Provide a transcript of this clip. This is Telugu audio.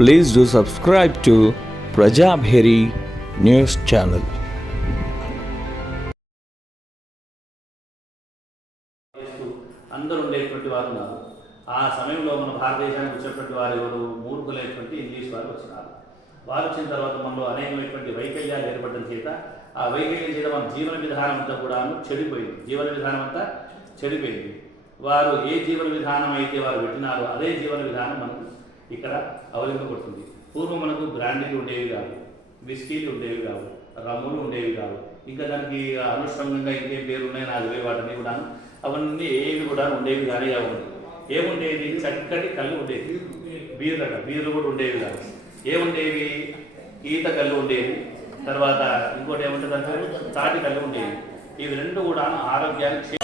Please do subscribe to Prajabheri News Channel. అందరూ ఉండేటువంటి వారు ఉన్నారు. ఆ సమయంలో మన భారతదేశానికి వచ్చినటువంటి వారు ఎవరు? మూర్ఖులైనటువంటి ఇంగ్లీష్ వారు వచ్చినారు. వారు వచ్చిన తర్వాత మనలో అనేకమైనటువంటి వైకల్యాలు ఏర్పడడం చేత ఆ వైకల్యం చేత మన జీవన విధానం అంతా కూడాను చెడిపోయింది. జీవన విధానం అంతా చెడిపోయింది. వారు ఏ జీవన విధానం అయితే వారు పెట్టినారో అదే జీవన విధానం మనకు ఇక్కడ అవలంబించబడుతుంది. పూర్వం మనకు బ్రాండీలు ఉండేవి కావు, విస్కీలు ఉండేవి కావు, రమ్ములు ఉండేవి కావు, ఇంకా దానికి అనుషంగంగా ఇంకేం పేరు ఉన్నాయి నాకు వాటిని కూడా అవన్నీ ఏవి కూడా ఉండేవి కానీ ఏముండేది? చక్కటి కళ్ళు ఉండేది. బీర్లు కూడా ఉండేవి కాదు. ఏముండేవి? ఈత కళ్ళు ఉండేవి. తర్వాత ఇంకోటి ఏముంటుందంటే తాటి కళ్ళు ఉండేవి. ఇవి రెండు కూడా ఆరోగ్యానికి